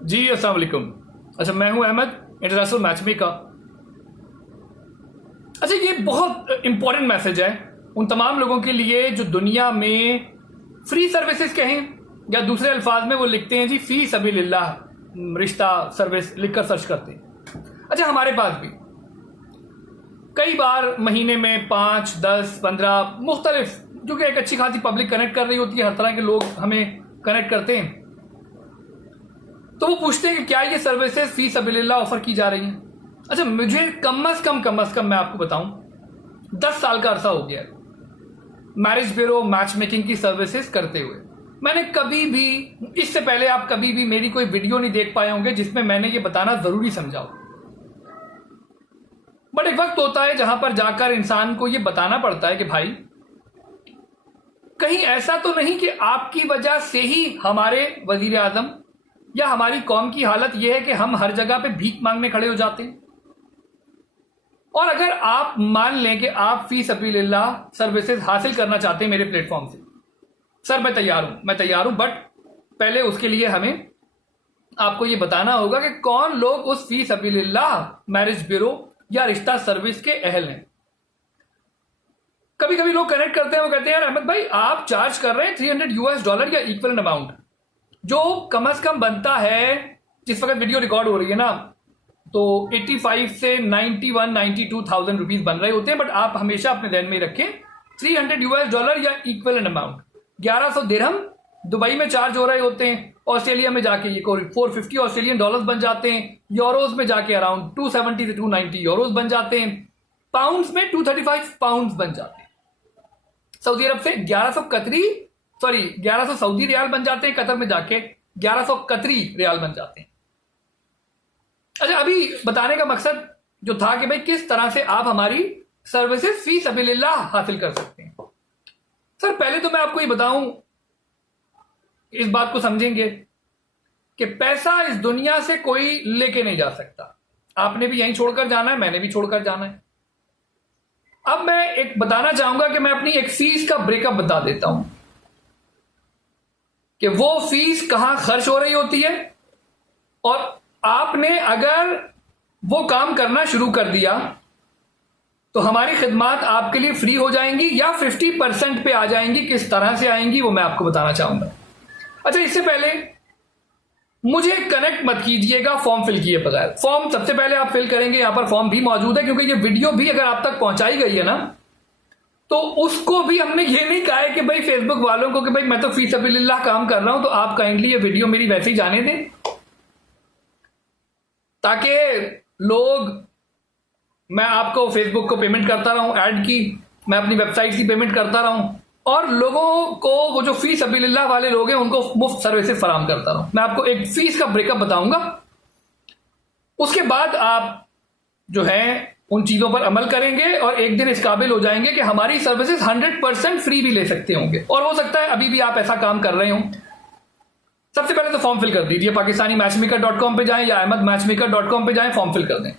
जी अस्सलाम वालेकुम। अच्छा, मैं हूं अहमद, इंटरनेशनल मैच मेकर। अच्छा, ये बहुत इंपॉर्टेंट मैसेज है उन तमाम लोगों के लिए जो दुनिया में फ्री सर्विसेज कहें या दूसरे अल्फाज में वो लिखते हैं जी फी सबीलिल्लाह रिश्ता सर्विस लिखकर सर्च करते हैं। अच्छा, हमारे पास भी कई बार महीने में 5, 10, 15 मुख्तलिफ, जो कि एक अच्छी खासी पब्लिक कनेक्ट कर रही होती है, हर तरह के लोग हमें कनेक्ट करते हैं, तो वो पूछते हैं कि क्या ये सर्विसेज फी सबीलिल्लाह ऑफर की जा रही हैं। अच्छा, मुझे कम अज कम मैं आपको बताऊं 10 साल का अरसा हो गया मैरिज ब्यूरो मैच मेकिंग की सर्विसेज करते हुए। मैंने कभी भी, इससे पहले आप कभी भी मेरी कोई वीडियो नहीं देख पाए होंगे जिसमें मैंने ये बताना जरूरी समझा हो। बट एक वक्त होता है जहां पर जाकर इंसान को ये बताना पड़ता है कि भाई कहीं ऐसा तो नहीं कि आपकी वजह से ही हमारे वजीर आजम या हमारी कौम की हालत यह है कि हम हर जगह पे भीख मांगने खड़े हो जाते हैं। और अगर आप मान लें कि आप फी सबीलिल्लाह सर्विसेज हासिल करना चाहते हैं मेरे प्लेटफॉर्म से, सर मैं तैयार हूं, बट पहले उसके लिए हमें आपको यह बताना होगा कि कौन लोग उस फी सबीलिल्लाह मैरिज ब्यूरो या रिश्ता सर्विस के अहल हैं। कभी कभी लोग कनेक्ट करते हैं, वो कहते हैं यार अहमद भाई आप चार्ज कर रहे हैं $300 या इक्वल अमाउंट, जो कम से कम बनता है, जिस वक्त वीडियो रिकॉर्ड हो रही है ना, तो 85 से 91, 92,000 रुपीज बन रहे होते हैं। बट आप हमेशा अपने ध्यान में रखें $300 या इक्वल अमाउंट 1100 दिरहम दुबई में चार्ज हो रहे होते हैं। ऑस्ट्रेलिया में जाके ये 450 ऑस्ट्रेलियन डॉलर्स बन जाते हैं। यूरोज में जाके अराउंड 270 से 290 यूरोज बन जाते हैं। पाउंड्स में 235 पाउंड्स बन जाते हैं। सऊदी अरब से 1100 सऊदी रियाल बन जाते हैं। कतर में जाके 1100 कतरी रियाल बन जाते हैं। अच्छा, अभी बताने का मकसद जो था कि भाई किस तरह से आप हमारी सर्विसेज फी सबीलिल्लाह हासिल कर सकते हैं। सर पहले तो मैं आपको ये बताऊं, इस बात को समझेंगे कि पैसा इस दुनिया से कोई लेके नहीं जा सकता। आपने भी यहीं छोड़कर जाना है, मैंने भी छोड़कर जाना है। अब मैं एक बताना चाहूंगा कि मैं अपनी एक फीस का ब्रेकअप बता देता हूं कि वो फीस कहां खर्च हो रही होती है, और आपने अगर वो काम करना शुरू कर दिया तो हमारी खिदमात आपके लिए फ्री हो जाएंगी या 50% पे आ जाएंगी। किस तरह से आएंगी वो मैं आपको बताना चाहूंगा। अच्छा, इससे पहले मुझे कनेक्ट मत कीजिएगा फॉर्म फिल किए बगैर। फॉर्म सबसे पहले आप फिल करेंगे, यहां पर फॉर्म भी मौजूद है, क्योंकि ये वीडियो भी अगर आप तक पहुंचाई गई है ना, तो उसको भी हमने ये नहीं कहा है कि भाई फेसबुक वालों को कि भाई मैं तो फी सबीलिल्लाह काम कर रहा हूं, तो आप काइंडली ये वीडियो मेरी वैसे ही जाने दें, ताकि लोग, मैं आपको फेसबुक को पेमेंट करता रहूं ऐड की, मैं अपनी वेबसाइट की पेमेंट करता रहूं, और लोगों को वो जो फी सबीलिल्लाह वाले लोग हैं उनको मुफ्त सर्विसेज फराहम करता रहूं। मैं आपको एक फीस का ब्रेकअप बताऊंगा, उसके बाद आप जो है उन चीजों पर अमल करेंगे और एक दिन इस काबिल हो जाएंगे कि हमारी सर्विसेज 100% फ्री भी ले सकते होंगे। और हो सकता है अभी भी आप ऐसा काम कर रहे हो। सबसे पहले तो फॉर्म फिल कर दीजिए, पाकिस्तानी मैचमेकर.com पे जाएं या अहमद मैचमेकर.com पे जाएं, फॉर्म फिल कर दें।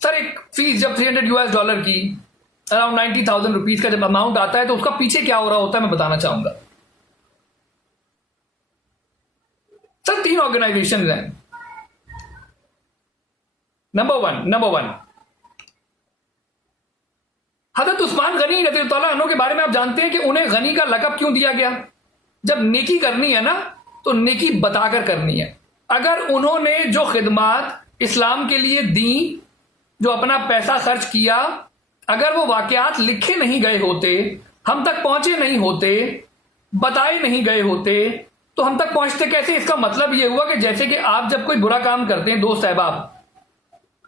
सर एक फीस जब $300 की अराउंड 90,000 रुपीज का जब अमाउंट आता है तो उसका पीछे क्या हो रहा होता है मैं बताना चाहूंगा। सर 3 ऑर्गेनाइजेशन हैं। नंबर वन हजरत उस्मान गनी रज़ियल्लाहु अन्हु के बारे में आप जानते हैं कि उन्हें गनी का लक़ब क्यों दिया गया। जब नेकी करनी है ना तो नेकी बताकर करनी है। अगर उन्होंने जो खिदमात इस्लाम के लिए दी, जो अपना पैसा खर्च किया, अगर वो वाकयात लिखे नहीं गए होते, हम तक पहुंचे नहीं होते, बताए नहीं गए होते, तो हम तक पहुंचते कैसे। इसका मतलब ये हुआ कि जैसे कि आप जब कोई बुरा काम करते हैं दोस्त अहबाब,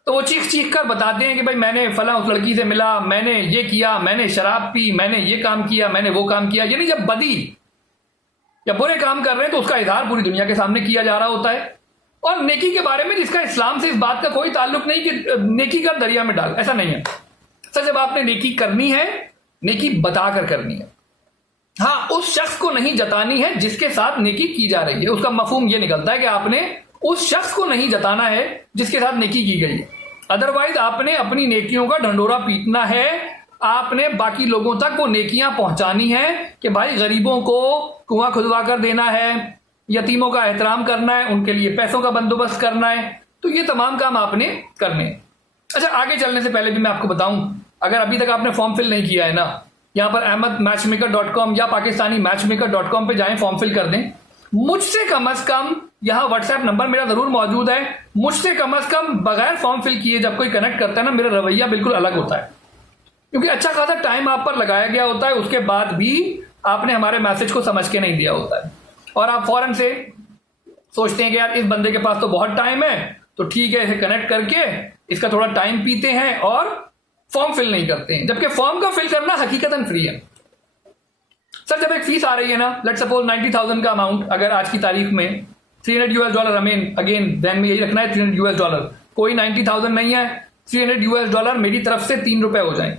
तो वो चीख चीख कर बताते हैं कि भाई मैंने फला उस लड़की से मिला, मैंने ये किया, मैंने शराब पी, मैंने ये काम किया, मैंने वो काम किया। यानी जब बदी या बुरे काम कर रहे हैं तो उसका इजहार पूरी दुनिया के सामने किया जा रहा होता है। और नेकी के बारे में जिसका इस्लाम से इस बात का कोई ताल्लुक नहीं कि नेकी कर दरिया में डाल, ऐसा नहीं है। सर जब आपने नेकी करनी है, नेकी बताकर करनी है। हाँ, उस शख्स को नहीं जतानी है जिसके साथ नेकी की जा रही है। उसका मफहूम यह निकलता है कि आपने उस शख्स को नहीं जताना है जिसके साथ नेकी की गई है। अदरवाइज आपने अपनी नेकियों का ढंडोरा पीटना है। आपने बाकी लोगों तक वो नेकियां पहुंचानी है कि भाई गरीबों को कुआं खुदवा कर देना है, यतीमों का एहतराम करना है, उनके लिए पैसों का बंदोबस्त करना है, तो ये तमाम काम आपने करने हैं। अच्छा, आगे चलने से पहले भी मैं आपको बताऊं, अगर अभी तक आपने फॉर्म फिल नहीं किया है ना, यहां पर ahmedmatchmaker.com या पाकिस्तानी matchmaker.com पे जाएं, फॉर्म फिल कर दें। मुझसे कम से कम यहां व्हाट्सएप नंबर मेरा जरूर मौजूद है। मुझसे कम से कम बगैर फॉर्म फिल किए जब कोई कनेक्ट करता है ना, मेरा रवैया बिल्कुल अलग होता है, क्योंकि अच्छा खासा टाइम आप पर लगाया गया होता है, उसके बाद भी आपने हमारे मैसेज को समझ के नहीं दिया होता है, और आप फौरन से सोचते हैं कि यार इस बंदे के पास तो बहुत टाइम है, तो ठीक है, इसे कनेक्ट करके इसका थोड़ा टाइम पीते हैं और फॉर्म फिल नहीं करते हैं, जबकि फॉर्म का फिल करना हकीकतन फ्री है। सर, जब एक फीस आ रही है ना, लेट्स सपोज 90,000 का अमाउंट, अगर आज की तारीख में $300 अगेन दैन में यही रखना है, $300, कोई 90,000 नहीं है, $300 मेरी तरफ से ₹3 हो जाए।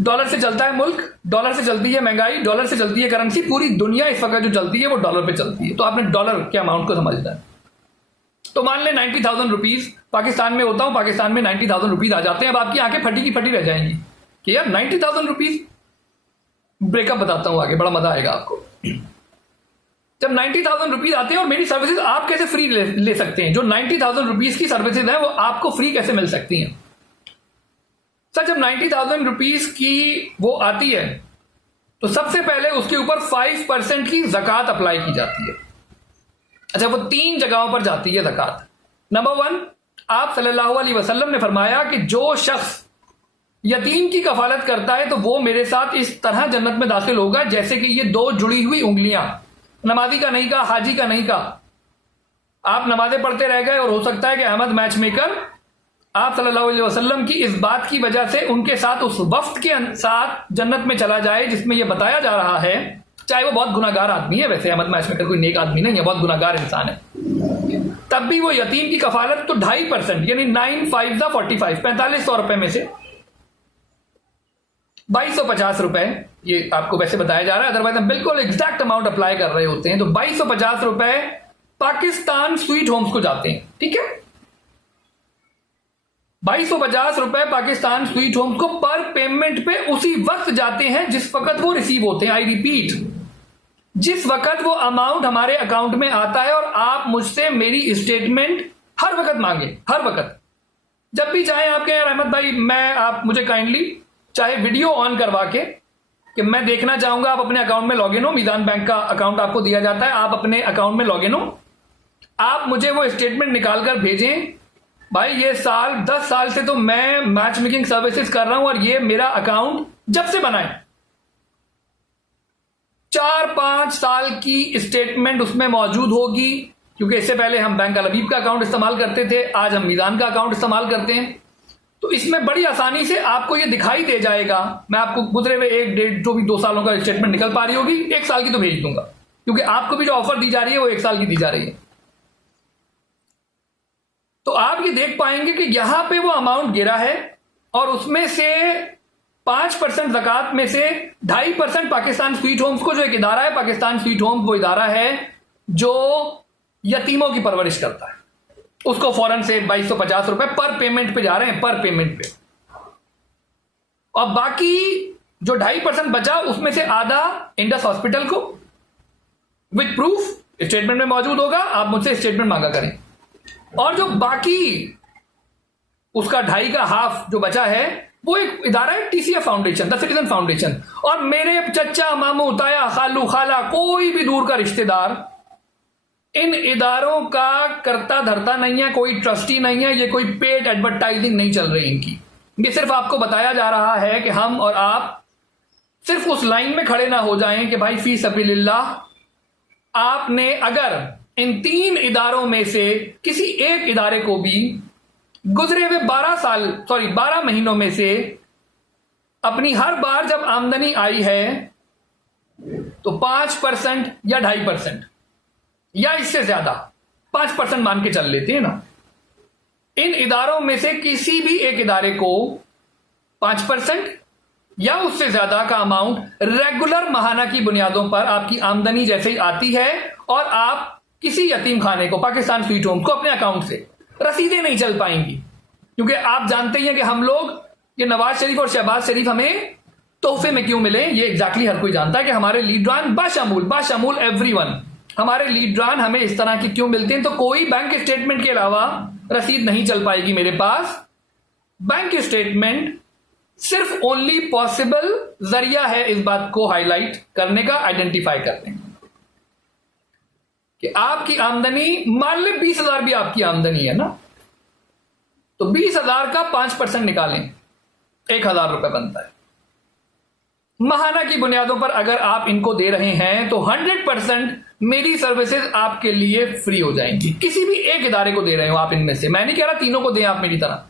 डॉलर से चलता है मुल्क, डॉलर से चलती है महंगाई, डॉलर से चलती है करेंसी, पूरी दुनिया इस वक्त जो चलती है वो डॉलर पे चलती है, तो आपने डॉलर के अमाउंट को समझना है। तो मान लें 90,000 रुपीज पाकिस्तान में होता हूं, पाकिस्तान में 90,000 रुपीज आ जाते हैं। अब आपकी आंखें फटी की फटी रह जाएंगी कि यार 90,000 रुपीज, ब्रेकअप बताता हूं आगे, बड़ा मजा आएगा आपको। जब 90,000 रुपीज आते हैं और मेरी सर्विसेज आप कैसे फ्री ले सकते हैं, जो 90,000 रुपीज की सर्विसेज है वो आपको फ्री कैसे मिल सकती हैं। सर, जब 90,000 रुपीज की वो आती है तो सबसे पहले उसके ऊपर 5% की ज़कात अप्लाई की जाती है। अच्छा, वो 3 जगहों पर जाती है ज़कात। नंबर 1, आप सल्लल्लाहु अलैहि वसल्लम ने फरमाया कि जो शख्स यतीम की कफालत करता है तो वो मेरे साथ इस तरह जन्नत में दाखिल होगा जैसे कि ये 2 जुड़ी हुई उंगलियां। नमाजी का नहीं कहा, हाजी का नहीं कहा। आप नमाजें पढ़ते रह गए और हो सकता है कि अहमद मैच मेकर आप सल्लल्लाहु अलैहि वसल्लम की इस बात की वजह से उनके साथ उस वफ्त के साथ जन्नत में चला जाए जिसमें यह बताया जा रहा है, चाहे वो बहुत गुनाहगार आदमी है, वैसे अहमद मैच मेकर कोई नेक आदमी नहीं है, बहुत गुनाहगार इंसान है, तब भी वो यतीम की कफालत तो 2.5% यानी 9 5 45 ₹4500 रुपए में से 2250 रुपए, ये आपको वैसे बताया जा रहा है, अदरवाइज हम बिल्कुल एग्जैक्ट अमाउंट अप्लाई कर रहे होते हैं। तो 2250 रुपए पाकिस्तान स्वीट होम्स को जाते हैं, ठीक है। 2250 रुपए पाकिस्तान स्वीट होम्स को पर पेमेंट पे उसी वक्त जाते हैं जिस वक्त वो रिसीव होते हैं। आई रिपीट, जिस वक्त वो अमाउंट हमारे अकाउंट में आता है, और आप मुझसे मेरी स्टेटमेंट हर वक्त मांगे, हर वक्त जब भी चाहे आप कहें यार अहमद भाई मैं आप मुझे काइंडली चाहे वीडियो ऑन करवा के कि मैं देखना चाहूंगा, आप अपने अकाउंट में लॉग इन हो, मीज़ान बैंक का अकाउंट आपको दिया जाता है, आप अपने अकाउंट में लॉग इन हो, आप मुझे वो स्टेटमेंट निकाल कर भेजें। भाई ये 10 साल से तो मैं मैच मेकिंग सर्विसेज कर रहा हूं और ये मेरा अकाउंट जब से बना है 4-5 साल की स्टेटमेंट उसमें मौजूद होगी, क्योंकि इससे पहले हम बैंक अल हबीब का अकाउंट इस्तेमाल करते थे, आज हम मीज़ान का अकाउंट इस्तेमाल करते हैं। तो इसमें बड़ी आसानी से आपको ये दिखाई दे जाएगा। मैं आपको गुजरे हुए 1-1.5 जो भी 2 सालों का स्टेटमेंट निकल पा रही होगी, 1 साल की तो भेज दूंगा, क्योंकि आपको भी जो ऑफर दी जा रही है वो 1 साल की दी जा रही है। तो आप ये देख पाएंगे कि यहां पे वो अमाउंट गिरा है और उसमें से 5% ज़कात में से 2.5% पाकिस्तान स्वीट होम्स को, जो एक इदारा है पाकिस्तान स्वीट होम्स, वो इदारा है जो यतीमों की परवरिश करता है, उसको फौरन से 2250 रुपए पर पेमेंट पे जा रहे हैं, पर पेमेंट पे। और बाकी जो 2.5% बचा उसमें से आधा इंडस हॉस्पिटल को, विद प्रूफ स्टेटमेंट में मौजूद होगा, आप मुझसे स्टेटमेंट मांगा करें। और जो बाकी उसका 2.5 का हाफ जो बचा है वो एक इदारा है TCF foundation, the citizen foundation. और मेरे चचा मामू ताया खालू खाला कोई भी दूर का रिश्तेदार इन इदारों का करता धरता नहीं है, कोई ट्रस्टी नहीं है, ये कोई पेड एडवर्टाइजिंग नहीं चल रही इनकी। ये सिर्फ आपको बताया जा रहा है कि हम और आप सिर्फ उस लाइन में खड़े ना हो जाएं कि भाई फी सबीलिल्लाह, आपने अगर इन 3 इदारों में से किसी एक इदारे को भी गुजरे हुए 12 महीनों में से अपनी हर बार जब आमदनी आई है तो 5% या 2.5% या इससे ज्यादा 5% मान के चल लेते हैं ना, इन इदारों में से किसी भी एक इदारे को 5% या उससे ज्यादा का अमाउंट रेगुलर माहाना की बुनियादों पर आपकी आमदनी जैसे ही आती है और आप किसी यतीम खाने को, पाकिस्तान स्वीट होम को अपने अकाउंट से रसीदें नहीं चल पाएंगी, क्योंकि आप जानते ही हैं कि हम लोग, ये नवाज शरीफ और शहबाज शरीफ हमें तोहफे में क्यों मिले, ये एग्जैक्टली हर कोई जानता है कि हमारे लीडरान बाशामूल एवरीवन हमारे लीडरान हमें इस तरह की क्यों मिलते हैं, तो कोई बैंक स्टेटमेंट के अलावा रसीद नहीं चल पाएगी मेरे पास। बैंक स्टेटमेंट सिर्फ ओनली पॉसिबल जरिया है इस बात को हाईलाइट करने का, आइडेंटिफाई करने का कि आपकी आमदनी, मान ले 20,000 भी आपकी आमदनी है ना, तो 20,000 का 5% निकालें, 1,000 रुपए बनता है। महाना की बुनियादों पर अगर आप इनको दे रहे हैं तो 100% मेरी सर्विसेज आपके लिए फ्री हो जाएंगी। किसी भी एक इदारे को दे रहे हो आप इनमें से, मैं नहीं कह रहा तीनों को दें आप मेरी तरह,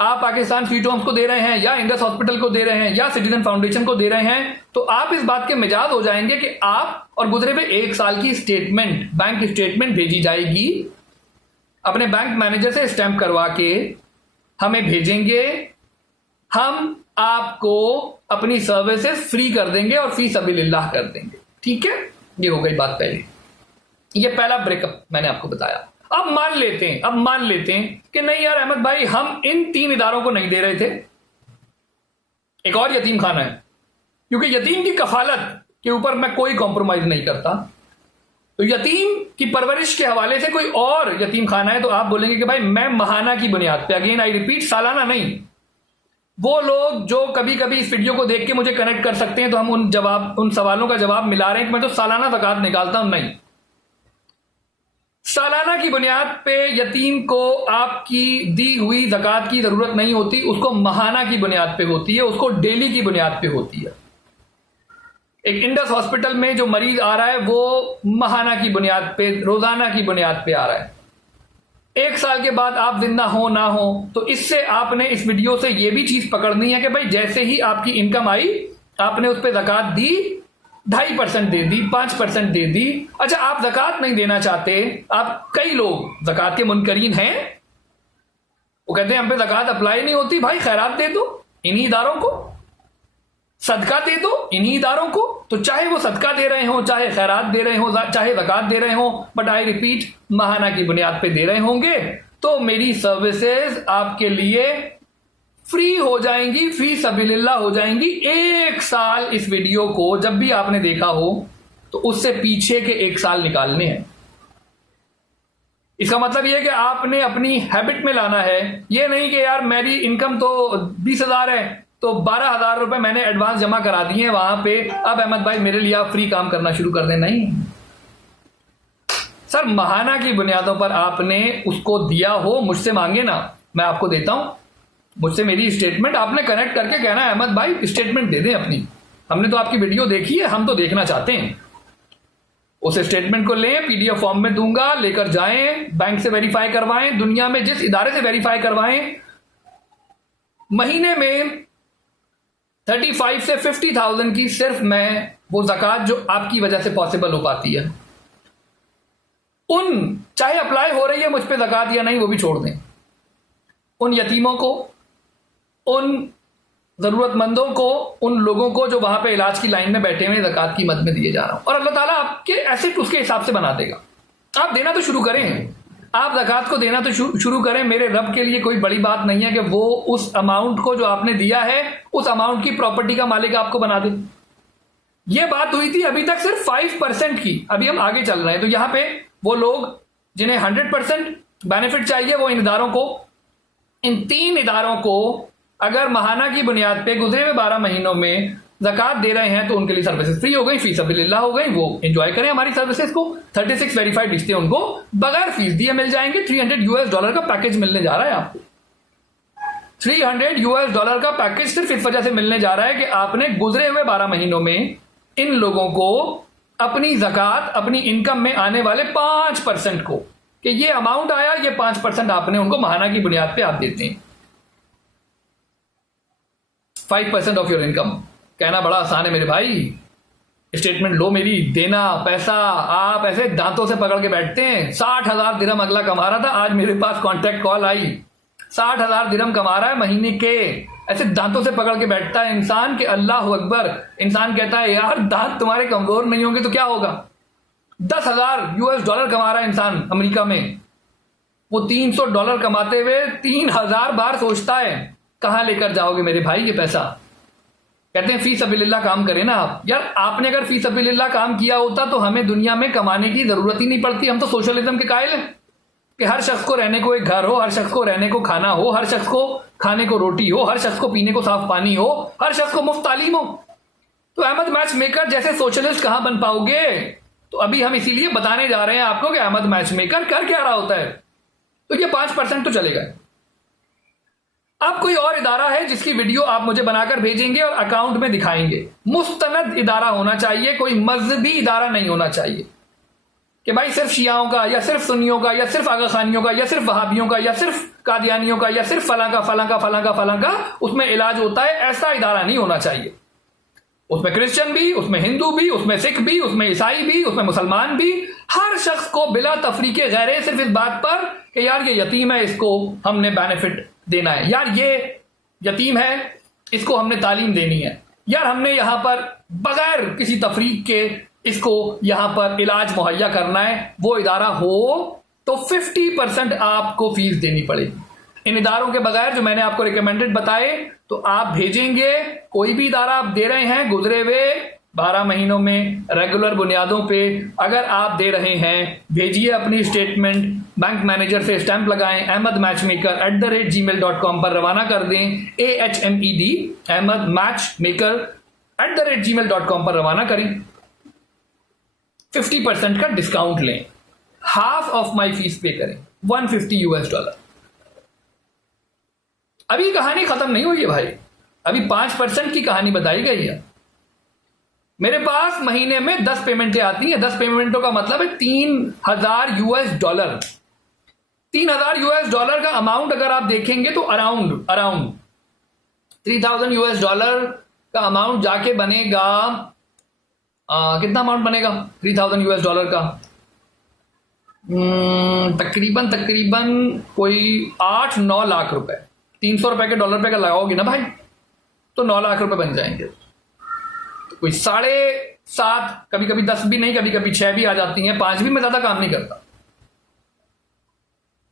आप पाकिस्तान स्वीट होम्स को दे रहे हैं या इंडस हॉस्पिटल को दे रहे हैं या सिटीजन फाउंडेशन को दे रहे हैं, तो आप इस बात के मिजाज हो जाएंगे कि आप और गुजरे हुए 1 साल की स्टेटमेंट, बैंक स्टेटमेंट भेजी जाएगी, अपने बैंक मैनेजर से स्टैंप करवा के हमें भेजेंगे, हम आपको अपनी सर्विसेज फ्री कर देंगे और फी सबिलिल्लाह कर देंगे। ठीक है, ये हो गई बात पहले, ये पहला ब्रेकअप मैंने आपको बताया। अब मान लेते हैं कि नहीं यार अहमद भाई, हम इन 3 इदारों को नहीं दे रहे थे, एक और यतीम खाना है, क्योंकि यतीम की कफालत के ऊपर मैं कोई कॉम्प्रोमाइज नहीं करता, तो यतीम की परवरिश के हवाले से कोई और यतीम खाना है, तो आप बोलेंगे कि भाई मैं महाना की बुनियाद पे, अगेन आई रिपीट, सालाना नहीं। वो लोग जो कभी कभी इस वीडियो को देख के मुझे कनेक्ट कर सकते हैं, तो हम उन सवालों का जवाब मिला रहे हैं कि मैं तो सालाना ज़कात निकालता हूं, नहीं, सालाना की बुनियाद पे यतीम को आपकी दी हुई ज़कात की जरूरत नहीं होती, उसको महाना की बुनियाद पे होती है, उसको डेली की बुनियाद पे होती है। एक इंडस हॉस्पिटल में जो मरीज आ रहा है वो महाना की बुनियाद पे, रोजाना की बुनियाद पे आ रहा है। 1 साल के बाद आप जिंदा हो ना हो, तो इससे आपने इस वीडियो से ये भी चीज पकड़नी है कि भाई जैसे ही आपकी इनकम आई, आपने उस पर ज़कात दी, 2.5% दे दी, 5% दे दी। अच्छा, आप ज़कात नहीं देना चाहते, आप, कई लोग ज़कात के मुनकरीन हैं, वो कहते हैं हम पे ज़कात अप्लाई नहीं होती, भाई खैरात दे दो इन्हीं इदारों को, सदका दे दो इन्हीं इदारों को, तो चाहे वो सदका दे रहे हो, चाहे खैरात दे रहे हो, चाहे ज़कात दे रहे हो, बट आई रिपीट, महाना की बुनियाद पे दे रहे होंगे, तो मेरी सर्विसेज आपके लिए फ्री हो जाएंगी, फी सबिलिल्लाह हो जाएंगी। 1 साल इस वीडियो को जब भी आपने देखा हो तो उससे पीछे के 1 साल निकालने हैं। इसका मतलब यह है कि आपने अपनी हैबिट में लाना है, यह नहीं कि यार मेरी इनकम तो 20,000 है तो 12,000 रुपए मैंने एडवांस जमा करा दिए हैं वहां पे, अब अहमद भाई मेरे लिए आप फ्री काम करना शुरू कर दें। नहीं सर, महाना की बुनियादों पर आपने उसको दिया हो, मुझसे मांगे ना, मैं आपको देता हूं, मुझसे मेरी स्टेटमेंट आपने कनेक्ट करके कहना है अहमद भाई स्टेटमेंट दे दें अपनी, हमने तो आपकी वीडियो देखी है, हम तो देखना चाहते हैं। उस स्टेटमेंट को लें, पीडीएफ फॉर्म में दूंगा, लेकर जाएं, बैंक से वेरीफाई करवाएं, दुनिया में जिस इदारे से वेरीफाई करवाएं, महीने में 35 से 50,000 की सिर्फ मैं वो ज़कात जो आपकी वजह से पॉसिबल हो पाती है, उन, चाहे अप्लाई हो रही है मुझ पे ज़कात या नहीं, वो भी छोड़ दें, उन यतीमों को, उन जरूरतमंदों को, उन लोगों को जो वहां पे इलाज की लाइन में बैठे हुए ज़कात की मद में दिए जा रहा हूं, और अल्लाह ताला आपके एसेट उसके हिसाब से बना देगा। आप देना तो शुरू करें, आप ज़कात को देना तो शुरू करें। मेरे रब के लिए कोई बड़ी बात नहीं है कि वो उस अमाउंट को जो आपने दिया है, उस अमाउंट की प्रॉपर्टी का मालिक आपको बना दे। ये बात हुई थी अभी तक सिर्फ 5% की, अभी हम आगे चल रहे हैं। तो यहां पे वो लोग जिन्हें 100% बेनिफिट चाहिए, वो इन इदारों को, इन 3 इदारों को अगर महाना की बुनियाद पे गुजरे हुए 12 महीनों में ज़कात दे रहे हैं तो उनके लिए सर्विसेज फ्री हो गई, फी सबिलिल्लाह हो गई, वो एंजॉय करें हमारी सर्विसेज को। 36 वेरीफाइड रिश्ते उनको बगैर फीस दिए मिल जाएंगे। $300 का पैकेज मिलने जा रहा है आपको। $300 का पैकेज सिर्फ इस वजह से मिलने जा रहा है कि आपने गुजरे हुए 12 महीनों में इन लोगों को अपनी ज़कात, अपनी इनकम में आने वाले 5% को, कि ये अमाउंट आया, ये 5% आपने उनको महाना की बुनियाद पे आप देते हैं। 5% ऑफ योर इनकम, कहना बड़ा आसान है मेरे भाई, स्टेटमेंट लो मेरी, देना पैसा, आप ऐसे दांतों से पकड़ के बैठते हैं। 60,000 दिरहम अगला कमा रहा था, आज मेरे पास कॉन्टैक्ट कॉल आई, 60,000 दिरहम कमा रहा है महीने के, ऐसे दांतों से पकड़ के बैठता है इंसान कि अल्लाह अकबर। इंसान कहता है यार दांत तुम्हारे कमजोर नहीं होंगे तो क्या होगा। $10,000 कमा रहा है इंसान अमेरिका में, वो $300 कमाते हुए 3,000 बार सोचता है कहां लेकर जाओगे मेरे भाई ये पैसा। कहते हैं फी सबीलिल्लाह काम करें ना आप। यार आपने अगर फी सबीलिल्लाह काम किया होता तो हमें दुनिया में कमाने की जरूरत ही नहीं पड़ती। हम तो सोशलिज्म के कायल हैं कि हर शख्स को रहने को एक घर हो, हर शख्स को रहने को खाना हो, हर शख्स को खाने को रोटी हो, हर शख्स को पीने को साफ पानी हो, हर शख्स को मुफ्त तालीम हो। तो अहमद मैच मेकर जैसे सोशलिस्ट कहां बन पाओगे? तो अभी हम इसीलिए बताने जा रहे हैं आपको कि अहमद मैच मेकर कर क्या रहा होता है। तो ये 5% तो चलेगा। अब कोई और इदारा है जिसकी वीडियो आप मुझे बनाकर भेजेंगे और अकाउंट में दिखाएंगे। मुस्तनद इदारा होना चाहिए, कोई मजहबी इदारा नहीं होना चाहिए कि भाई सिर्फ शियाओं का या सिर्फ सुन्नियों का या सिर्फ आगा खानियों का या सिर्फ वहाबियों का या सिर्फ कादियानियों का या सिर्फ फलां का फलां का फलां का फलां का उसमें इलाज होता है। ऐसा इदारा नहीं होना चाहिए। उसमें क्रिश्चियन भी, उसमें हिंदू भी, उसमें सिख भी, उसमें ईसाई भी, उसमें मुसलमान भी, हर शख्स को बिला तफरीके गैरे सिर्फ इस बात पर कि यार ये यतीम है, इसको हमने बेनिफिट देना है, यार ये यतीम है, इसको हमने तालीम देनी है, यार हमने यहां पर बगैर किसी तफरीक के इसको यहां पर इलाज मुहैया करना है। वो इदारा हो तो 50% आपको फीस देनी पड़ेगी। इन इदारों के बगैर जो मैंने आपको रिकमेंडेड बताए तो आप भेजेंगे, कोई भी इदारा आप दे रहे हैं गुजरे हुए 12 महीनों में रेगुलर बुनियादों पे अगर आप दे रहे हैं, भेजिए अपनी स्टेटमेंट, बैंक मैनेजर से स्टैंप लगाएं, ahmedmatchmaker@gmail.com पर रवाना कर दें। AHMED ahmedmatchmaker@gmail.com पर रवाना करें। 50% का डिस्काउंट लें, हाफ ऑफ माई फीस पे करें, $150। अभी कहानी खत्म नहीं हुई है भाई, अभी 5% की कहानी बताई गई है। मेरे पास महीने में 10 पेमेंटें आती हैं। 10 पेमेंटों का मतलब है $3,000। $3,000 का अमाउंट अगर आप देखेंगे तो अराउंड $3,000 का अमाउंट जाके बनेगा। कितना अमाउंट बनेगा $3,000 का? तकरीबन कोई 8-9 लाख रुपए। 300 रुपए के डॉलर पे का लगाओगे ना भाई तो 9 लाख रुपए बन जाएंगे। तो कोई 7.5, कभी कभी 10 भी नहीं, कभी कभी 6 भी आ जाती हैं, 5 भी मैं ज्यादा काम नहीं करता।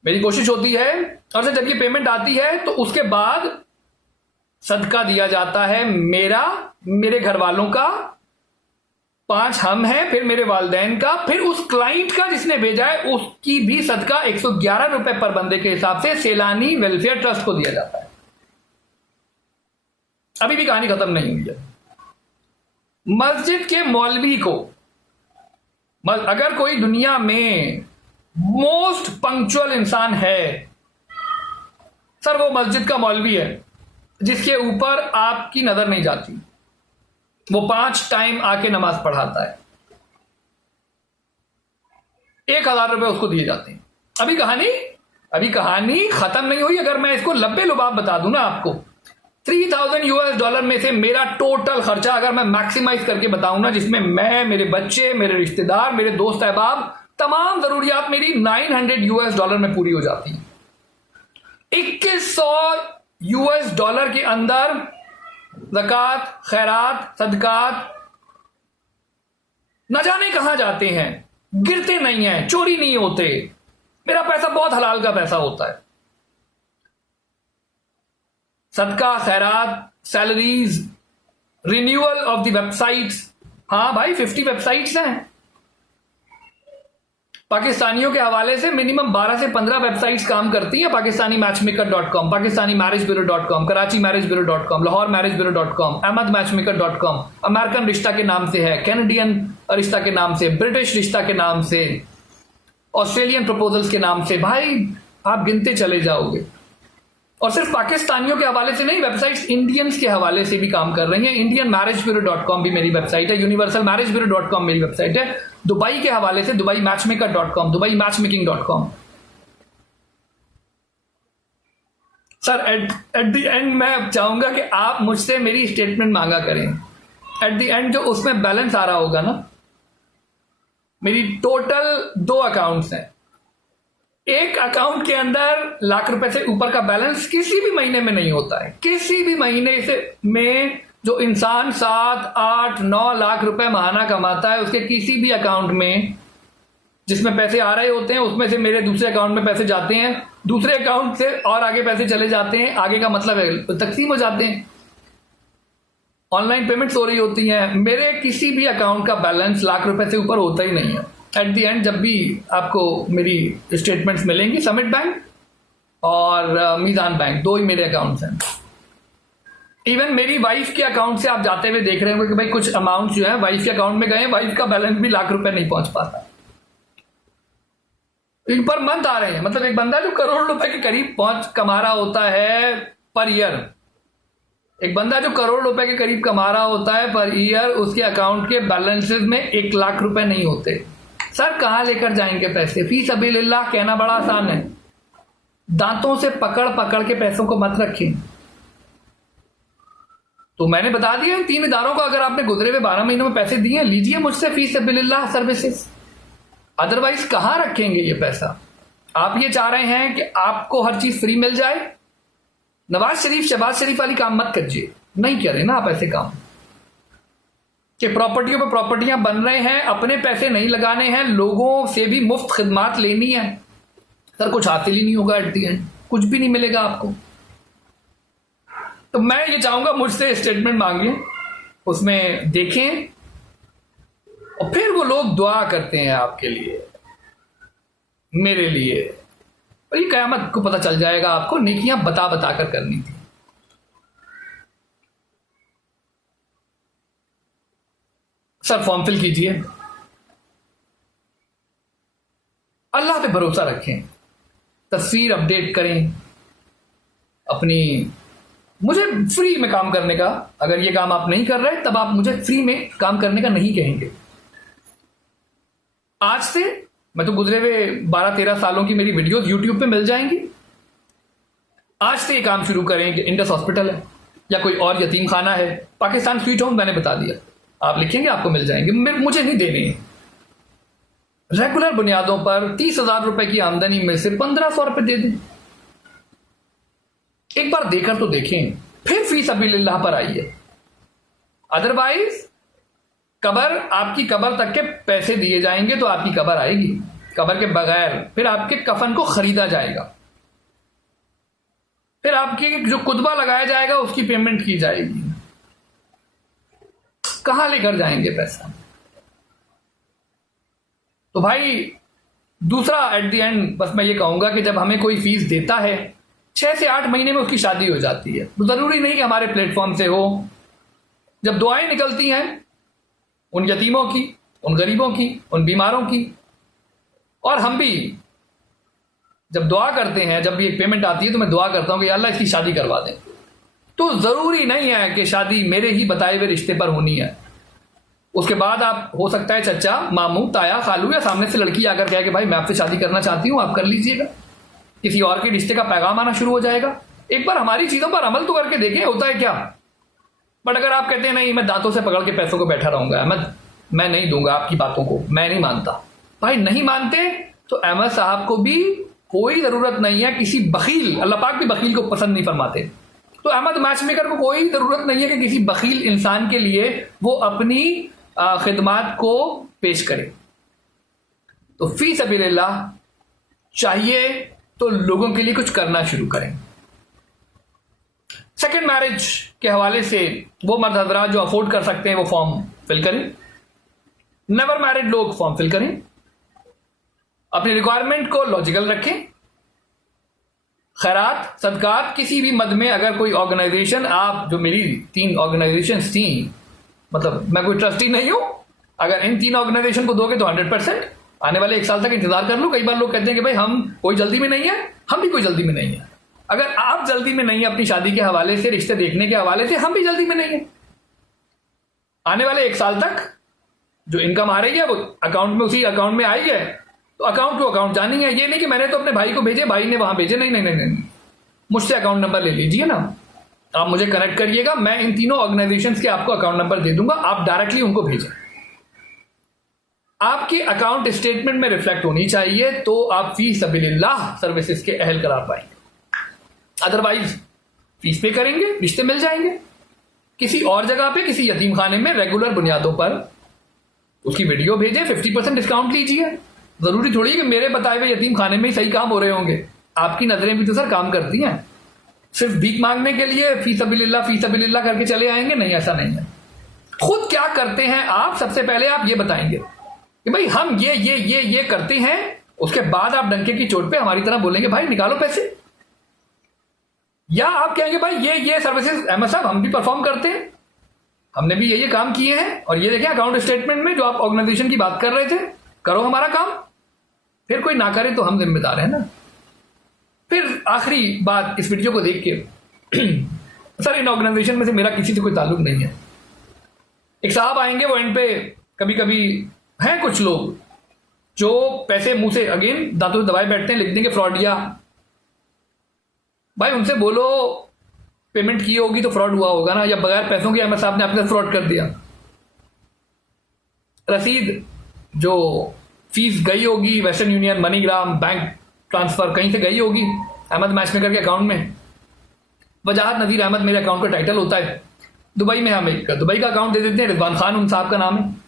मेरी कोशिश होती है और जब ये पेमेंट आती है तो उसके बाद सदका दिया जाता है मेरा, मेरे घर वालों का, 5 हम हैं, फिर मेरे वालिदैन का, फिर उस क्लाइंट का जिसने भेजा है उसकी भी सदका 111 रुपए पर बंदे के हिसाब से सैलानी वेलफेयर ट्रस्ट को दिया जाता है। अभी भी कहानी खत्म नहीं हुई है। मस्जिद के मौलवी को, अगर कोई दुनिया में मोस्ट पंक्चुअल इंसान है सर, वो मस्जिद का मौलवी है जिसके ऊपर आपकी नजर नहीं जाती। वो 5 टाइम आके नमाज पढ़ाता है, 1,000 रुपए उसको दिए जाते हैं। अभी कहानी खत्म नहीं हुई। अगर मैं इसको लब्बे लुबाब बता दूं ना आपको, $3,000 में से मेरा टोटल खर्चा अगर मैं मैक्सिमाइज करके बताऊं ना, जिसमें मैं, मेरे बच्चे, मेरे रिश्तेदार, मेरे दोस्त अहबाब, तमाम जरूरियात मेरी $900 में पूरी हो जाती है। $2,100 के अंदर ज़कात, खैरात, सदकात न जाने कहां जाते हैं, गिरते नहीं हैं, चोरी नहीं होते। मेरा पैसा बहुत हलाल का पैसा होता है। सदका, खैरात, salaries, renewal of the websites. हाँ भाई 50 वेबसाइट्स हैं। पाकिस्तानियों के हवाले से मिनिमम 12 से 15 वेबसाइट्स काम करती हैं। Pakistani matchmaker dot com, Pakistani marriage bureau dot com, Karachi marriage bureau dot com, Lahore marriage bureau dot com, Ahmed matchmaker dot com, American रिश्ता के नाम से है, कैनेडियन रिश्ता के नाम से, ब्रिटिश रिश्ता के नाम से, ऑस्ट्रेलियन प्रपोजल्स के नाम से। भाई आप गिनते चले जाओगे। और सिर्फ पाकिस्तानियों के हवाले से नहीं, वेबसाइट्स इंडियंस के हवाले से भी काम कर रही हैं। इंडियन मैरिज ब्यूरो.com भी मेरी वेबसाइट है, यूनिवर्सल मैरिज ब्यूरो.com मेरी वेबसाइट है। दुबई के हवाले से Dubai matchmaker dot com, Dubai matchmaking dot com. Sir at the end मैं चाहूंगा कि आप मुझसे मेरी स्टेटमेंट मांगा करें। एट द एंड जो उसमें बैलेंस आ रहा होगा ना, मेरी टोटल 2 अकाउंट्स हैं। एक अकाउंट के अंदर लाख रुपए से ऊपर का बैलेंस किसी भी महीने में नहीं होता है। किसी भी महीने से में जो इंसान 7, 8, 9 लाख रुपए महाना कमाता है, उसके किसी भी अकाउंट में जिसमें पैसे आ रहे होते हैं उसमें से मेरे दूसरे अकाउंट में पैसे जाते हैं, दूसरे अकाउंट से और आगे पैसे चले जाते हैं, आगे का मतलब है तकसीम हो जाते हैं। ऑनलाइन पेमेंट्स हो रही होती हैं, मेरे किसी भी अकाउंट का बैलेंस लाख रुपए से ऊपर होता ही नहीं है। एट द एंड जब भी आपको मेरी स्टेटमेंट्स मिलेंगी, समिट बैंक और मीज़ान बैंक, 2 ही मेरे अकाउंट्स हैं। इवन मेरी वाइफ के अकाउंट से आप जाते हुए देख रहे होंगे कि भाई कुछ अमाउंट जो है वाइफ के अकाउंट में गए, वाइफ का बैलेंस भी लाख रुपए नहीं पहुंच पाता। पर मंथ आ रहे हैं, मतलब एक बंदा जो करोड़ रुपए के करीब कमा रहा होता है पर ईयर, एक बंदा जो करोड़ रुपए के करीब कमा रहा होता है पर ईयर, उसके अकाउंट के बैलेंसेस में 1 लाख रुपए नहीं होते। सर कहां लेकर जाएंगे पैसे? फी सबीलिल्लाह कहना बड़ा आसान है, दांतों से पकड़ पकड़ के पैसों को मत रखें। तो मैंने बता दिया 3 इदारों को, अगर आपने गुजरे हुए 12 महीनों में पैसे दिए, लीजिए मुझसे फी सबीलिल्लाह सर्विसेज। अदरवाइज कहां रखेंगे ये पैसा? आप ये चाह रहे हैं कि आपको हर चीज फ्री मिल जाए, नवाज शरीफ शहबाज शरीफ वाली काम मत कीजिए। नहीं करें ना आप ऐसे काम कि प्रॉपर्टियों पे प्रॉपर्टियां बन रहे हैं, अपने पैसे नहीं लगाने हैं, लोगों से भी मुफ्त खिदमात लेनी है। सर कुछ हासिल ही नहीं होगा, एट दी एंड कुछ भी नहीं मिलेगा आपको। तो मैं ये चाहूंगा मुझसे स्टेटमेंट मांगिए, उसमें देखें, और फिर वो लोग दुआ करते हैं आपके लिए, मेरे लिए, और ये कयामत को पता चल जाएगा आपको नेकियां बता बता कर करनी थी। सर फॉर्म फिल कीजिए, अल्लाह पे भरोसा रखें, तस्वीर अपडेट करें अपनी। मुझे फ्री में काम करने का, अगर ये काम आप नहीं कर रहे तब आप मुझे फ्री में काम करने का नहीं कहेंगे। आज से मैं तो गुजरे हुए 12-13 सालों की मेरी वीडियोस यूट्यूब पे मिल जाएंगी। आज से ये काम शुरू करें कि इंडस हॉस्पिटल है या कोई और यतीम खाना है, पाकिस्तान स्वीट होम मैंने बता दिया, आप लिखेंगे आपको मिल जाएंगे। मुझे नहीं देने, रेगुलर बुनियादों पर 30,000 रुपए की आमदनी में से 1,500 रुपए दे दें। एक बार देकर तो देखें, फिर फी सबीलिल्लाह पर आइए। अदरवाइज कबर, आपकी कबर तक के पैसे दिए जाएंगे तो आपकी कबर आएगी, कबर के बगैर फिर आपके कफन को खरीदा जाएगा, फिर आपकी जो कुतबा लगाया जाएगा उसकी पेमेंट की जाएगी। कहां लेकर जाएंगे पैसा? तो भाई दूसरा, एट द एंड बस मैं ये कहूंगा कि जब हमें कोई फीस देता है 6 से 8 महीने में उसकी शादी हो जाती है। तो जरूरी नहीं कि हमारे प्लेटफॉर्म से हो। जब दुआएं निकलती हैं उन यतीमों की, उन गरीबों की, उन बीमारों की, और हम भी जब दुआ करते हैं, जब भी एक पेमेंट आती है तो मैं दुआ करता हूं कि अल्लाह इसकी शादी करवा दें। तो जरूरी नहीं है कि शादी मेरे ही बताए हुए रिश्ते पर होनी है। उसके बाद आप, हो सकता है चचा, मामू, ताया, खालू या सामने से लड़की आकर कहे कि भाई मैं आपसे शादी करना चाहती हूं, आप कर लीजिएगा। किसी और के रिश्ते का पैगाम आना शुरू हो जाएगा। एक बार हमारी चीजों पर अमल तो करके देखें होता है क्या। बट अगर आप कहते हैं नहीं मैं दांतों से पकड़ के पैसों को बैठा रहूंगा, अहमद मैं नहीं दूंगा आपकी बातों को, मैं नहीं मानता, भाई नहीं मानते तो अहमद साहब को भी कोई जरूरत नहीं है किसी बखील, अल्लाह पाक भी बखील को पसंद नहीं फरमाते, तो अहमद मैच मेकर को कोई जरूरत नहीं है कि किसी बखील इंसान के लिए वो अपनी खिदमात को पेश करे। तो फी सबीलिल्लाह चाहिए तो लोगों के लिए कुछ करना शुरू करें। सेकेंड मैरिज के हवाले से वो मर्द हजरात जो अफोर्ड कर सकते हैं वो फॉर्म फिल करें। नेवर मैरिड लोग फॉर्म फिल करें। अपनी रिक्वायरमेंट को लॉजिकल रखें। खैरात, सदकात, किसी भी मद में अगर कोई ऑर्गेनाइजेशन, आप जो मेरी 3 ऑर्गेनाइजेशन थी, मतलब मैं कोई ट्रस्टी नहीं हूं, अगर इन 3 ऑर्गेनाइजेशन को दोगे तो 100% आने वाले 1 साल तक इंतजार कर लो। कई बार लोग कहते हैं कि भाई हम कोई जल्दी में नहीं है, हम भी कोई जल्दी में नहीं है। अगर आप जल्दी में नहीं है अपनी शादी के हवाले से, रिश्ते देखने के हवाले से, हम भी जल्दी में नहीं है। आने वाले 1 साल तक जो इनकम आ रही है वो अकाउंट में, उसी अकाउंट में आई है, तो अकाउंट टू अकाउंट जानी है। ये नहीं कि मैंने तो अपने भाई को भेजे, भाई ने वहां भेजे, नहीं नहीं नहीं नहीं, मुझसे अकाउंट नंबर ले लीजिए ना, आप मुझे कनेक्ट करिएगा, मैं इन तीनों ऑर्गेनाइजेशंस के आपको अकाउंट नंबर दे दूंगा, आप डायरेक्टली उनको भेजें। आपके अकाउंट स्टेटमेंट में रिफ्लेक्ट होनी चाहिए तो आप फी सबीलिल्लाह सर्विसेज के अहल करार पाएंगे। अदरवाइज फीस पे करेंगे, रिश्ते मिल जाएंगे किसी और जगह पे, किसी यतीम खाने में रेगुलर बुनियादों पर उसकी वीडियो भेजें, 50% डिस्काउंट लीजिए। जरूरी थोड़ी कि मेरे बताए हुए यतीम खाने में ही सही काम हो रहे होंगे, आपकी नजरें भी तो सर काम करती हैं। सिर्फ भीख मांगने के लिए फी सबिलिल्लाह करके चले आएंगे? नहीं, ऐसा नहीं है। खुद क्या करते हैं आप, सबसे पहले आप ये बताएंगे कि भाई हम ये करते हैं, उसके बाद आप डंके की चोट पे हमारी तरह बोलेंगे भाई निकालो पैसे। या आप कहेंगे भाई ये सर्विसेज अहमद साहब हम भी परफॉर्म करते हैं, हमने भी ये काम किए हैं, और ये देखें अकाउंट स्टेटमेंट में जो आप ऑर्गेनाइजेशन की बात कर रहे थे, करो हमारा काम। फिर कोई ना करे तो हम जिम्मेदार हैं ना। फिर आखिरी बात इस वीडियो को देख के सर इन ऑर्गेनाइजेशन में से मेरा किसी से कोई ताल्लुक नहीं है। एक साहब आएंगे, वो एंड पे कभी कभी हैं कुछ लोग जो पैसे मुंह से अगेन दांतों से दबाए बैठते हैं, लिख देंगे फ्रॉडिया। भाई उनसे बोलो पेमेंट की होगी तो फ्रॉड हुआ होगा ना, या बगैर पैसों के अहमद साहब ने आपके साथ फ्रॉड कर दिया। रसीद जो फीस गई होगी western union, MoneyGram, bank transfer कहीं से गई होगी अहमद मैचमेकर के अकाउंट में। वजाहत नजीर अहमद मेरे अकाउंट का टाइटल होता है। दुबई में हम एक दुबई का अकाउंट दे देते हैं, रिजवान खान उन साहब का नाम है।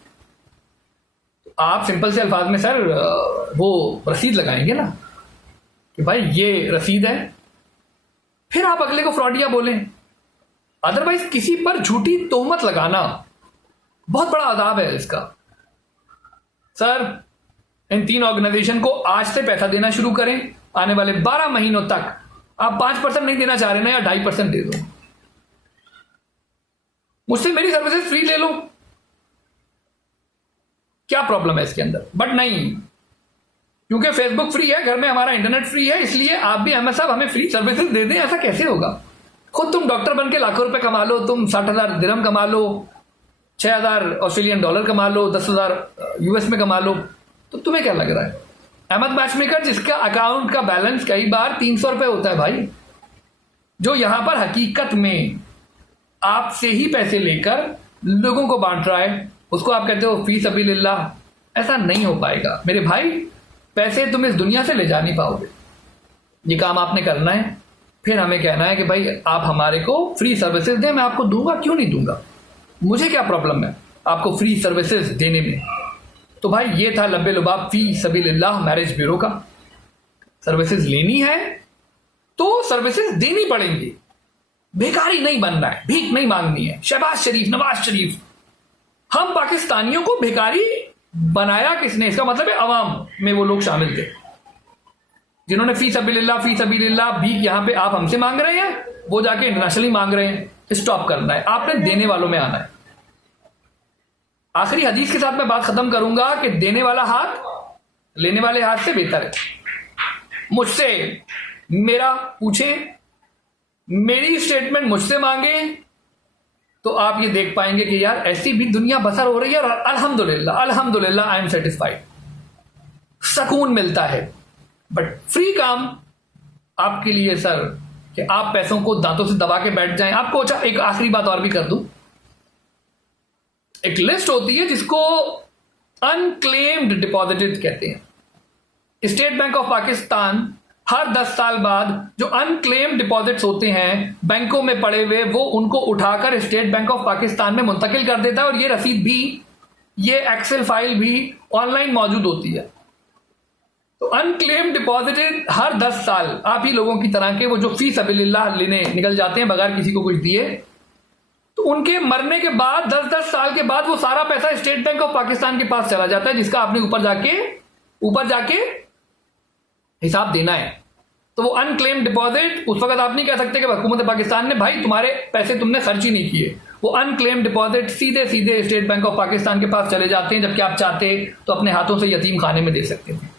आप सिंपल से अल्फाज में सर वो रसीद लगाएंगे ना कि भाई ये रसीद है, फिर आप अगले को फ्रॉडिया बोलें। अदरवाइज किसी पर झूठी तोहमत लगाना बहुत बड़ा अदाब है इसका। सर इन 3 ऑर्गेनाइजेशन को आज से पैसा देना शुरू करें, आने वाले 12 महीनों तक आप 5% नहीं देना चाह रहे ना, या 2.5% दे दो, मुझसे मेरी सर्विसेज फ्री ले लो, क्या प्रॉब्लम है इसके अंदर? बट नहीं, क्योंकि फेसबुक फ्री है, घर में हमारा इंटरनेट फ्री है, इसलिए आप भी अहमद साहब हमें फ्री सर्विसेज दे दें। ऐसा कैसे होगा? खुद तुम डॉक्टर बन के लाखों रुपए कमा लो, तुम 60,000 दिरहम कमा लो, 6,000 ऑस्ट्रेलियन डॉलर कमा लो, 10,000 यूएस में कमा लो, तो तुम्हें क्या लग रहा है? अहमद मैचमेकर जिसका अकाउंट का बैलेंस कई बार 300 रुपए होता है भाई, जो यहां पर हकीकत में आपसे ही पैसे लेकर लोगों को बांट रहा है, उसको आप कहते हो फी सबिलिल्लाह। ऐसा नहीं हो पाएगा मेरे भाई, पैसे तुम इस दुनिया से ले जा नहीं पाओगे। ये काम आपने करना है, फिर हमें कहना है कि भाई आप हमारे को फ्री सर्विसेज दें। मैं आपको दूंगा, क्यों नहीं दूंगा, मुझे क्या प्रॉब्लम है आपको फ्री सर्विसेज देने में। तो भाई ये था लब्बे लुबाब फी सबिलिल्लाह मैरिज ब्यूरो का। सर्विसेज लेनी है तो सर्विसेज देनी पड़ेंगी, भिखारी नहीं बनना है, भीख नहीं मांगनी है। शहबाज शरीफ, नवाज शरीफ, हम पाकिस्तानियों को भिखारी बनाया किसने? इसका मतलब है अवाम में वो लोग शामिल थे जिन्होंने फी सबिलिल्लाह भीख यहां पे आप हमसे मांग रहे हैं, वो जाके इंटरनेशनली मांग रहे हैं। स्टॉप करना है, आपने देने वालों में आना है। आखिरी हदीस के साथ मैं बात खत्म करूंगा कि देने वाला हाथ लेने वाले हाथ से बेहतर है। मुझसे मेरा पूछें, मेरी स्टेटमेंट मुझसे मांगे, तो आप ये देख पाएंगे कि यार ऐसी भी दुनिया बसर हो रही है, और अल्हम्दुलिल्लाह आई एम सेटिस्फाइड, सुकून मिलता है। बट फ्री काम आपके लिए सर कि आप पैसों को दांतों से दबा के बैठ जाएं। आपको अच्छा एक आखिरी बात और भी कर दूं, एक लिस्ट होती है जिसको अनक्लेम्ड डिपॉजिटेड कहते हैं। स्टेट बैंक ऑफ पाकिस्तान हर 10 साल बाद जो अनक्लेम्ड डिपॉजिट्स होते हैं बैंकों में पड़े हुए, वो उनको उठाकर स्टेट बैंक ऑफ पाकिस्तान में मुंतकिल कर देता है, और ये रसीद भी, ये एक्सेल फाइल भी ऑनलाइन मौजूद होती है। तो अनक्लेम्ड डिपॉजिटेड हर 10 साल आप ही लोगों की तरह के वो जो फी सबिलिल्लाह लेने निकल जाते हैं बगैर किसी को कुछ दिए, तो उनके मरने के बाद 10-10 साल के बाद वो सारा पैसा स्टेट बैंक ऑफ पाकिस्तान के पास चला जाता है, जिसका आपने ऊपर जाके हिसाब देना है। तो वो अनक्लेम्ड डिपॉजिट उस वक्त आप नहीं कह सकते कि हुकूमत पाकिस्तान ने भाई तुम्हारे पैसे तुमने खर्च ही नहीं किए। वो अनक्लेम्ड डिपॉजिट सीधे सीधे स्टेट बैंक ऑफ पाकिस्तान के पास चले जाते हैं, जबकि आप चाहते तो अपने हाथों से यतीम खाने में दे सकते थे।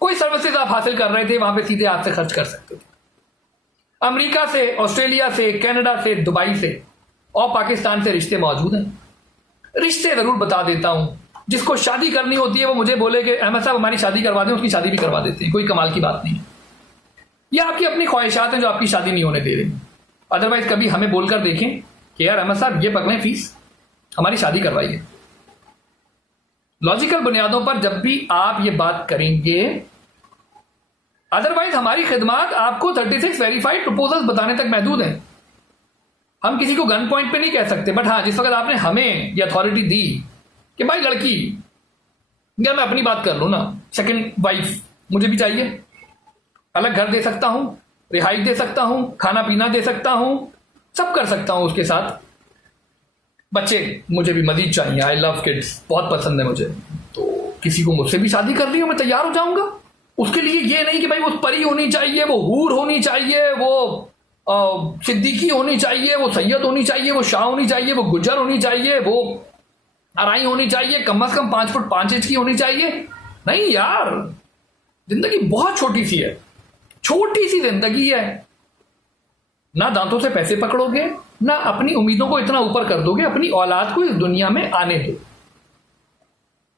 कोई सर्विसेज आप हासिल कर रहे थे, वहां पे सीधे हाथ से खर्च कर सकते थे। अमेरिका से, ऑस्ट्रेलिया से, कनाडा से, दुबई से और पाकिस्तान से रिश्ते मौजूद हैं। रिश्ते जरूर बता देता हूं, जिसको शादी करनी होती है वो मुझे बोले कि अहमद साहब हमारी शादी करवा दें, उसकी शादी भी करवा देते हैं, कोई कमाल की बात नहीं है। ये आपकी अपनी ख्वाहिशात हैं जो आपकी शादी नहीं होने दे रही। अदरवाइज कभी हमें बोलकर देखें कि यार अहमद साहब ये पकड़ें फीस, हमारी शादी करवाइए। लॉजिकल बुनियादों पर जब भी आप ये बात करेंगे, अदरवाइज हमारी खिदमत आपको 36 वेरीफाइड प्रपोजल्स बताने तक महदूद है। हम किसी को गन पॉइंट पे नहीं कह सकते, बट हाँ जिस वक्त आपने हमें ये अथॉरिटी दी कि भाई लड़की, या मैं अपनी बात कर लूं ना, सेकंड वाइफ मुझे भी चाहिए, अलग घर दे सकता हूं, रिहाई दे सकता हूं, खाना पीना दे सकता हूं, सब कर सकता हूं उसके साथ। बच्चे मुझे भी मजीद चाहिए, आई लव किड्स, बहुत पसंद है मुझे। तो किसी को मुझसे भी शादी करनी हो, मैं तैयार हो जाऊंगा। उसके लिए ये नहीं कि भाई वो परी होनी चाहिए, वो हूर होनी चाहिए, वो सिद्दीकी होनी चाहिए, वो सैयद होनी चाहिए, वो शाह होनी चाहिए, वो गुजर होनी चाहिए, वो अराई होनी चाहिए, कम से कम 5 फुट 5 इंच की होनी चाहिए। नहीं यार, जिंदगी बहुत छोटी सी है, छोटी सी जिंदगी है। ना दांतों से पैसे पकड़ोगे, ना अपनी उम्मीदों को इतना ऊपर कर दोगे, अपनी औलाद को इस दुनिया में आने दो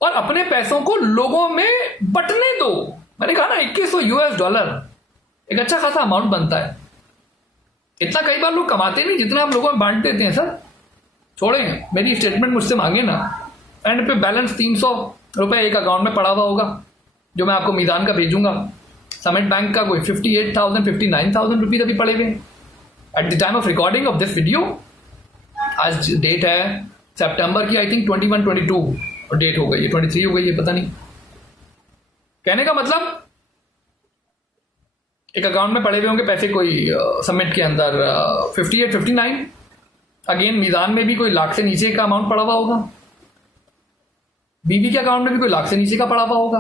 और अपने पैसों को लोगों में बंटने दो। मैंने कहा ना, $2100 एक अच्छा खासा अमाउंट बनता है। इतना कई बार लोग कमाते नहीं जितना हम लोगों में बांट देते हैं। सर छोड़ेंगे, मेरी स्टेटमेंट मुझसे मांगे ना, एंड पे बैलेंस $300 एक अकाउंट में पड़ा हुआ होगा, जो मैं आपको मीज़ान का भेजूंगा। समिट बैंक का कोई 58,000 59,000 रुपीज अभी पड़े हुए at the time of recording of this video. आज डेट है सितंबर की, आई थिंक 21-22 और डेट हो गई है 23 हो गई है, पता नहीं। कहने का मतलब एक अकाउंट में पड़े हुए होंगे पैसे कोई समिट के अंदर 58-59। अगेन मीज़ान में भी कोई लाख से नीचे का अमाउंट पड़ा हुआ होगा, बीवी के अकाउंट में भी कोई लाख से नीचे का पड़ा हुआ होगा।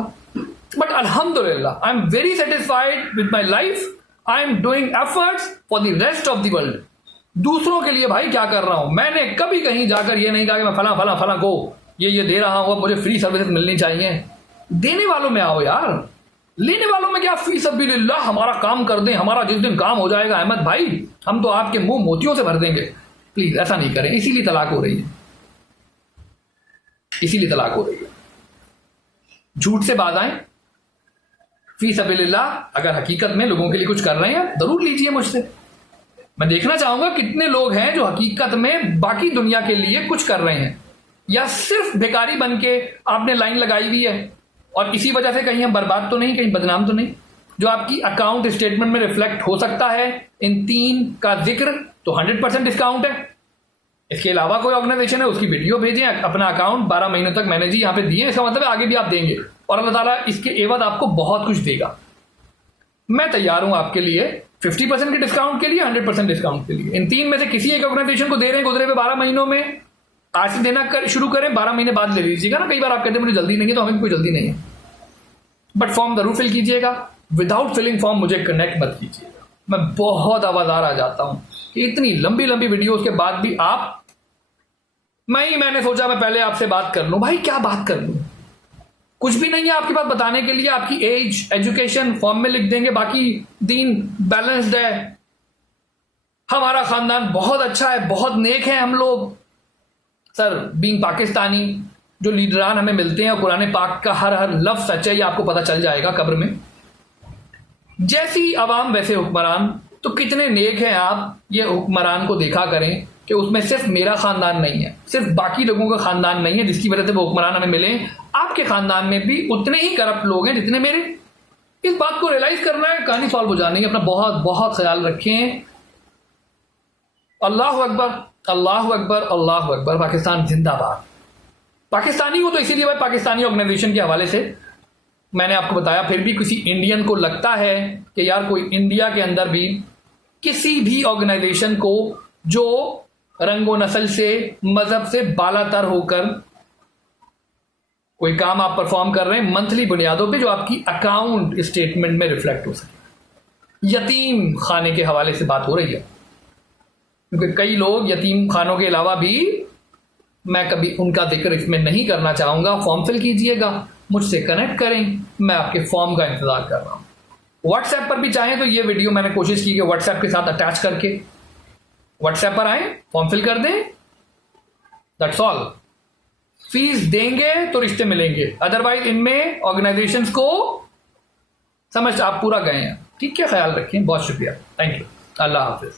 बट अल्हम्दुलिल्लाह, I am very satisfied with my life. I am doing efforts for the rest of the world. दूसरों के लिए भाई क्या कर रहा हूं। मैंने कभी कहीं जाकर ये नहीं कहा कि मैं फला फला फला को ये दे रहा हूं, मुझे फ्री सर्विसेज मिलनी चाहिए। देने वालों में आओ यार, लेने वालों में क्या। फी सबिलिल्लाह हमारा काम कर दें, हमारा जिस दिन काम हो जाएगा अहमद भाई, हम तो आपके मुंह मोतियों से भर देंगे। प्लीज ऐसा नहीं करें, इसीलिए तलाक हो रही है, इसीलिए तलाक हो रही है। झूठ से बात आए, फी सबिलिल्लाह अगर हकीकत में लोगों के लिए कुछ कर रहे हैं जरूर लीजिए मुझसे। मैं देखना चाहूंगा कितने लोग हैं जो हकीकत में बाकी दुनिया के लिए कुछ कर रहे हैं, या सिर्फ भिखारी बन के आपने लाइन लगाई हुई है और इसी वजह से कहीं हम बर्बाद तो नहीं, कहीं बदनाम तो नहीं। जो आपकी अकाउंट स्टेटमेंट में रिफ्लेक्ट हो सकता है, इन 3 का जिक्र तो 100% डिस्काउंट है। इसके अलावा कोई ऑर्गेनाइजेशन है उसकी वीडियो भेजें, अपना अकाउंट 12 महीनों तक मैंने जी यहाँ पे दिए, इसका मतलब आगे भी आप देंगे और अल्लाह ताला इसके एवज आपको बहुत कुछ देगा। मैं तैयार हूं आपके लिए 50% के डिस्काउंट के लिए, 100% डिस्काउंट के लिए। इन 3 में से किसी एक ऑर्गेनाइजेशन को दे रहे हैं गुजरे हुए 12 महीनों में, आज से देना शुरू करें, 12 महीने बाद ले लीजिएगा ना। कई बार आप कहते हैं मुझे जल्दी नहीं है, तो हमें भी कोई जल्दी नहीं है, बट फॉर्म जरूर फिल कीजिएगा। विदाउट फिलिंग फॉर्म मुझे कनेक्ट मत कीजिएगा, मैं बहुत आवाज़दार आ जाता हूं कि इतनी लंबी लंबी वीडियोस के बाद भी आप, मैंने सोचा मैं पहले आपसे बात कर लूं। भाई क्या बात कर लूं, कुछ भी नहीं है आपके पास बताने के लिए। आपकी एज, एजुकेशन फॉर्म में लिख देंगे, बाकी दीन बैलेंस्ड है, हमारा खानदान बहुत अच्छा है, बहुत नेक है हम लोग। सर बीइंग पाकिस्तानी जो लीडरान हमें मिलते हैं और कुरान पाक का हर हर लफ्ज सच है, ये आपको पता चल जाएगा कब्र में। जैसी अवाम वैसे हुक्मरान, तो कितने नेक हैं आप, ये हुक्मरान को देखा करें कि उसमें सिर्फ मेरा खानदान नहीं है, सिर्फ बाकी लोगों का खानदान नहीं है जिसकी वजह से वो हुक्मरान हमें मिले। आपके खानदान में भी उतने ही करप्ट लोग हैं जितने मेरे। इस बात को रियलाइज करना है, कहानी सॉल्व हो जानी है। अपना बहुत बहुत ख्याल रखें। अल्लाह अकबर, अल्लाह अकबर, अल्लाह अकबर। पाकिस्तान जिंदाबाद। पाकिस्तानी हो तो इसीलिए भाई पाकिस्तानी ऑर्गेनाइजेशन के हवाले से मैंने आपको बताया। फिर भी किसी इंडियन को लगता है कि यार कोई इंडिया के अंदर भी किसी भी ऑर्गेनाइजेशन को जो रंगो नस्ल से, मजहब से बालातर होकर कोई काम आप परफॉर्म कर रहे हैं मंथली बुनियादों पे, जो आपकी अकाउंट स्टेटमेंट में रिफ्लेक्ट हो सके। यतीम खाने के हवाले से बात हो रही है, क्योंकि कई लोग यतीम खानों के अलावा भी, मैं कभी उनका जिक्र इसमें नहीं करना चाहूंगा। फॉर्म फिल कीजिएगा, मुझसे कनेक्ट करें, मैं आपके फॉर्म का इंतजार कर रहा हूं। व्हाट्सएप पर भी चाहें तो ये वीडियो मैंने कोशिश की कि व्हाट्सएप के साथ अटैच करके व्हाट्सएप पर आए, फॉर्म फिल कर दें, दैट्स ऑल। फीस देंगे तो रिश्ते मिलेंगे, अदरवाइज इनमें ऑर्गेनाइजेशंस को समझ आप पूरा गए हैं। ठीक है, ख्याल रखें, बहुत शुक्रिया, थैंक यू, अल्लाह हाफिज।